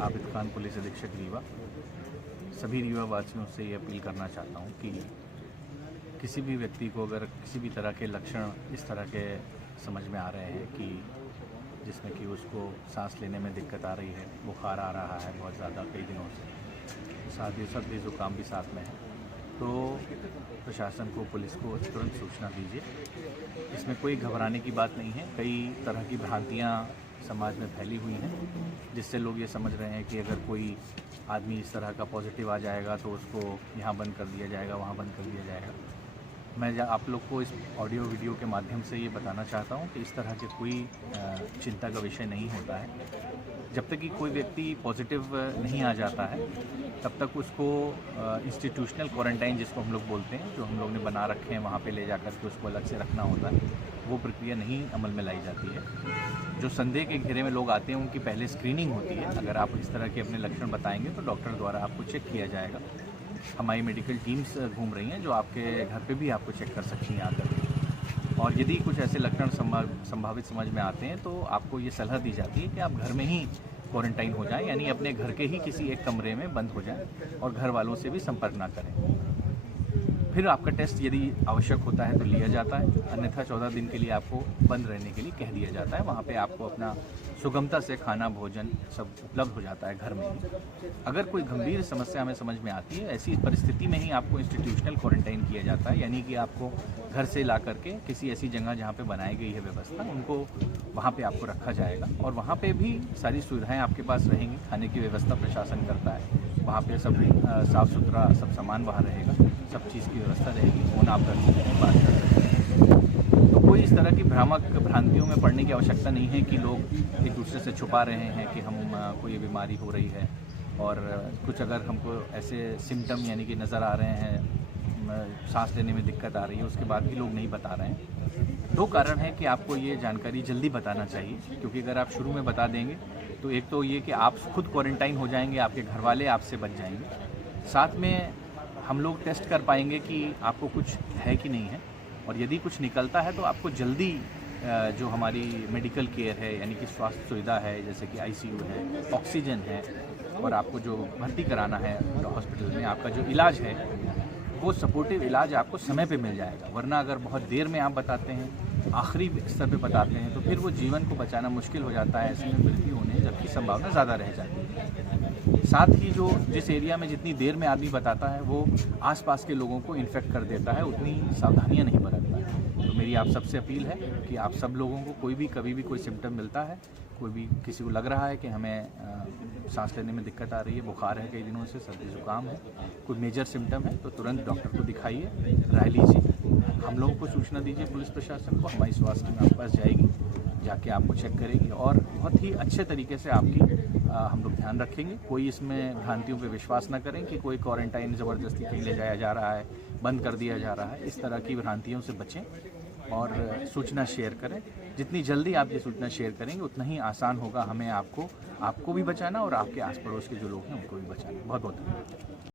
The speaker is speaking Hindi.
आबिद खान, पुलिस अधीक्षक रीवा। सभी रीवा वासियों से ये अपील करना चाहता हूँ कि किसी भी व्यक्ति को अगर किसी भी तरह के लक्षण इस तरह के समझ में आ रहे हैं कि जिसमें कि उसको सांस लेने में दिक्कत आ रही है, बुखार आ रहा है बहुत ज़्यादा कई दिनों से, साथ ही सर्दी ज़ुकाम भी साथ में है, तो प्रशासन को, पुलिस को तुरंत सूचना दीजिए। इसमें कोई घबराने की बात नहीं है। कई तरह की भ्रांतियाँ समाज में फैली हुई हैं, जिससे लोग ये समझ रहे हैं कि अगर कोई आदमी इस तरह का पॉजिटिव आ जाएगा तो उसको यहाँ बंद कर दिया जाएगा, वहाँ बंद कर दिया जाएगा। मैं आप लोग को इस ऑडियो वीडियो के माध्यम से ये बताना चाहता हूँ कि इस तरह के कोई चिंता का विषय नहीं होता है। जब तक कि कोई व्यक्ति पॉजिटिव नहीं आ जाता है तब तक उसको इंस्टीट्यूशनल क्वारंटाइन जिसको हम लोग बोलते हैं, जो हम लोग ने बना रखे हैं, वहाँ पे ले जाकर के उसको अलग से रखना होता है, वो प्रक्रिया नहीं अमल में लाई जाती है। जो संदेह के घेरे में लोग आते हैं उनकी पहले स्क्रीनिंग होती है। अगर आप इस तरह के अपने लक्षण बताएंगे तो डॉक्टर द्वारा आपको चेक किया जाएगा। हमारी मेडिकल टीम्स घूम रही हैं जो आपके घर पे भी आपको चेक कर सकती हैं आकर। और यदि कुछ ऐसे लक्षण संभावित समझ में आते हैं तो आपको ये सलाह दी जाती है कि आप घर में ही क्वारंटाइन हो जाएं, यानी अपने घर के ही किसी एक कमरे में बंद हो जाएं और घर वालों से भी संपर्क ना करें। फिर आपका टेस्ट यदि आवश्यक होता है तो लिया जाता है, अन्यथा 14 दिन के लिए आपको बंद रहने के लिए कह दिया जाता है। वहाँ पे आपको अपना सुगमता से खाना, भोजन सब उपलब्ध हो जाता है घर में ही। अगर कोई गंभीर समस्या हमें समझ में आती है, ऐसी परिस्थिति में ही आपको इंस्टीट्यूशनल क्वारंटाइन किया जाता है, यानी कि आपको घर से ला करके किसी ऐसी जगह जहाँ पे बनाई गई है व्यवस्था, उनको वहाँ पे आपको रखा जाएगा और वहाँ पे भी सारी सुविधाएं आपके पास रहेंगी। खाने की व्यवस्था प्रशासन करता है, वहाँ पे सब साफ़ सुथरा सब सामान वहाँ रहेगा, सब चीज़ की व्यवस्था रहेगी। फ़ोन आप कर सकते हैं, बात कर सकते हैं। तो कोई इस तरह की भ्रामक भ्रांतियों में पड़ने की आवश्यकता नहीं है कि लोग एक दूसरे से छुपा रहे हैं कि हम कोई बीमारी हो रही है। और कुछ अगर हमको ऐसे सिम्टम यानी कि नज़र आ रहे हैं, सांस लेने में दिक्कत आ रही है, उसके बाद भी लोग नहीं बता रहे हैं। दो कारण है कि आपको ये जानकारी जल्दी बताना चाहिए, क्योंकि अगर आप शुरू में बता देंगे तो एक तो ये कि आप खुद क्वारंटाइन हो जाएंगे, आपके घर वाले आपसे बच जाएंगे, साथ में हम लोग टेस्ट कर पाएंगे कि आपको कुछ है कि नहीं है। और यदि कुछ निकलता है तो आपको जल्दी जो हमारी मेडिकल केयर है, यानी कि स्वास्थ्य सुविधा है, जैसे कि आईसीयू है, ऑक्सीजन है, और आपको जो भर्ती कराना है हॉस्पिटल में, आपका जो इलाज है वो सपोर्टिव इलाज आपको समय पे मिल जाएगा। वरना अगर बहुत देर में आप बताते हैं, आखिरी स्तर पे बताते हैं, तो फिर वो जीवन को बचाना मुश्किल हो जाता है। ऐसे में मृत्यु होने जबकि संभावना ज़्यादा रह जाती है। साथ ही जो जिस एरिया में जितनी देर में आदमी बताता है वो आसपास के लोगों को इन्फेक्ट कर देता है, उतनी सावधानियां नहीं बरतता है। तो मेरी आप सबसे अपील है कि आप सब लोगों को कोई भी कभी भी कोई सिम्टम मिलता है, कोई भी किसी को लग रहा है कि हमें सांस लेने में दिक्कत आ रही है, बुखार है कई दिनों से, सर्दी ज़ुकाम है, कोई मेजर सिम्टम है, तो तुरंत डॉक्टर को दिखाइए, राय लीजिए, हम लोगों को सूचना दीजिए पुलिस प्रशासन को। हमारी स्वास्थ्य टीम आपके पास जाएगी, जाके आपको चेक करेगी और बहुत ही अच्छे तरीके से आपकी हम लोग ध्यान रखेंगे। कोई इसमें भ्रांतियों पे विश्वास न करें कि कोई क्वारंटाइन ज़बरदस्ती कहीं ले जाया जा रहा है, बंद कर दिया जा रहा है। इस तरह की भ्रांतियों से बचें और सूचना शेयर करें। जितनी जल्दी आप ये सूचना शेयर करेंगे उतना ही आसान होगा हमें आपको भी बचाना और आपके आस पड़ोस के जो लोग हैं उनको भी बचाना। बहुत बहुत धन्यवाद।